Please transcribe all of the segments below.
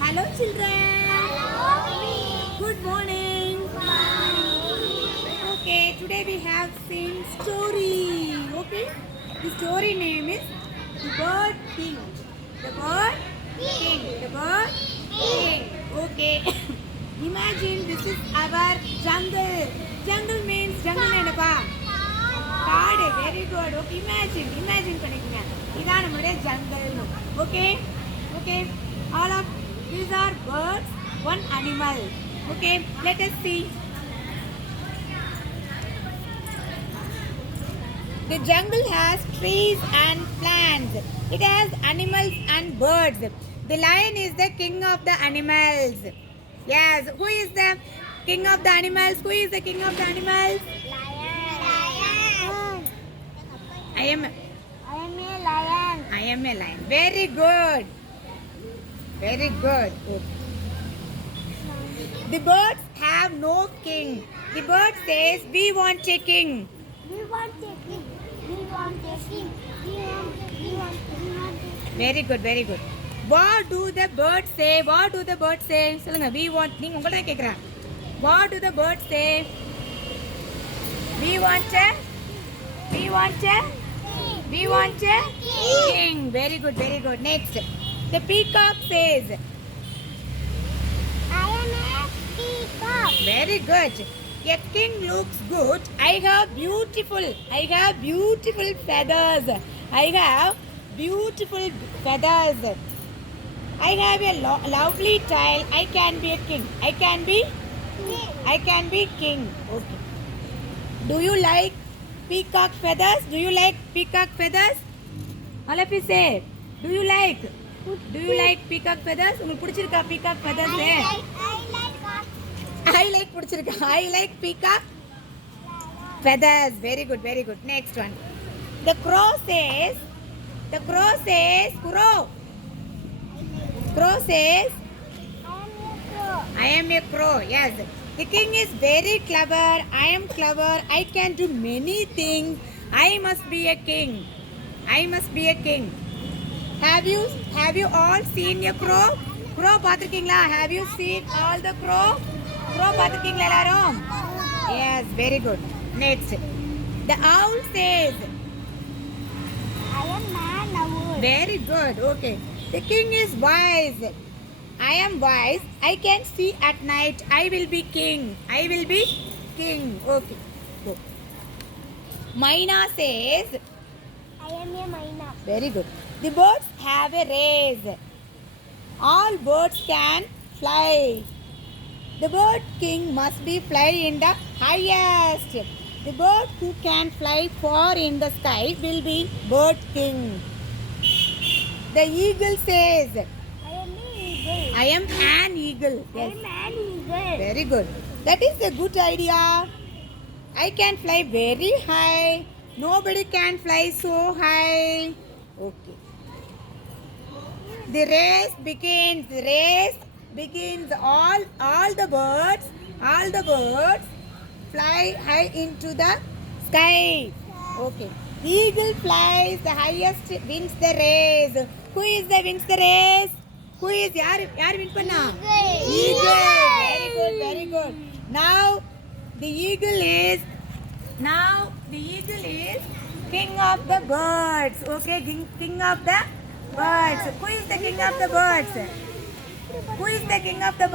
Hello children. Hello. Good morning. Okay, today we have seen story. Okay, the story name is The Bird King. The Bird King. The Bird King. Okay. Imagine this is our jungle. Jungle means jungle என்னப்பா காடு. Very good. Okay, imagine பண்ணிக்கங்க. இதான் நம்மளுடைய jungle. Okay, okay. All of these are birds, one animal. Okay, let us see. The jungle has trees and plants. It has animals and birds. The lion is the king of the animals. Yes, who is the king of the animals? Who is the king of the animals? Lion. I am I am a lion. I am a lion. Very good. Very good. Okay. The birds have no king. The bird says, "We want a king." We want a king. We want a king. We want a Very good, very good. What do the birds say? What do the birds say? சொல்லுங்க. We want. நீங்க உங்கள்ட்ட கேக்குறேன். What do the birds say? We want a. We want a. We want a king. Very good, very good. Next, the peacock says. I am a peacock. Very good. A king looks good. I have beautiful feathers. I have beautiful feathers. I have a lovely tail. I can be a king. I can be king. Okay. Do you like peacock feathers? Do you like peacock feathers? All of you say. Do you like peacock feathers? உங்களுக்கு பிடிச்சிருக்கா peacock feathers? I like பிடிச்சிருக்கா. I like peacock feathers. Very good, very good. Next one. The crow says. Crow says. I am a crow. Yes. The king is very clever. I am clever. I can do many things. I must be a king. Have you all seen a crow? Crow பார்த்திருக்கீங்களா? Have you seen all the crow? Crow பார்த்திருக்கீங்களா எல்லாரும்? Yes, very good. Next. The owl says. I am man owl. Very good. Okay. The king is wise. I am wise. I can see at night. I will be king. Okay. Go. Myna says. I am a myna. Very good. The birds have a race. All birds can fly. The bird king must be fly in the highest. The bird who can fly far in the sky will be bird king. The eagle says. I am an eagle. I am an eagle. I Yes. am an eagle. Very good. That is a good idea. I can fly very high. Nobody can fly so high. Okay. The race begins. All the birds fly high into the sky. Okay. Eagle flies the highest, wins the race. Who wins the race? Who is yaar win panna? Eagle. Very good. Now the eagle is king of the birds. Okay, king of the birds. Who is the king of the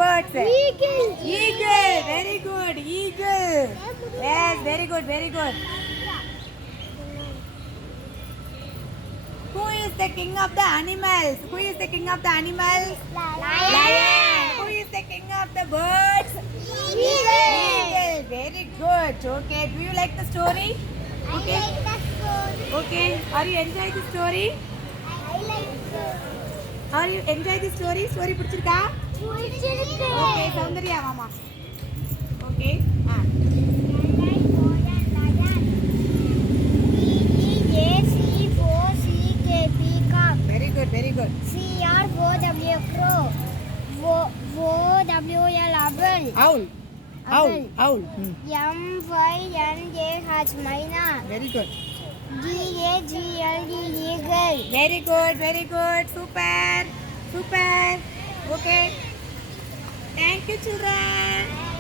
birds? Eagle. Very good. Eagle. Yes, very good. Who is the king of the animals? Lion. Who is the king of the birds? Eagle. Very good. Okay. Do you like the story? I like the story. Okay. Are you enjoying the story? I like the Story பிடிச்சிருக்கா? பிடிச்சிருக்கு. Okay. Soundarya வாமா. Okay. Very good. Owl. MYNAH myna. Very good. GAGLE eagle. Very good. Super. Okay. Thank you, children.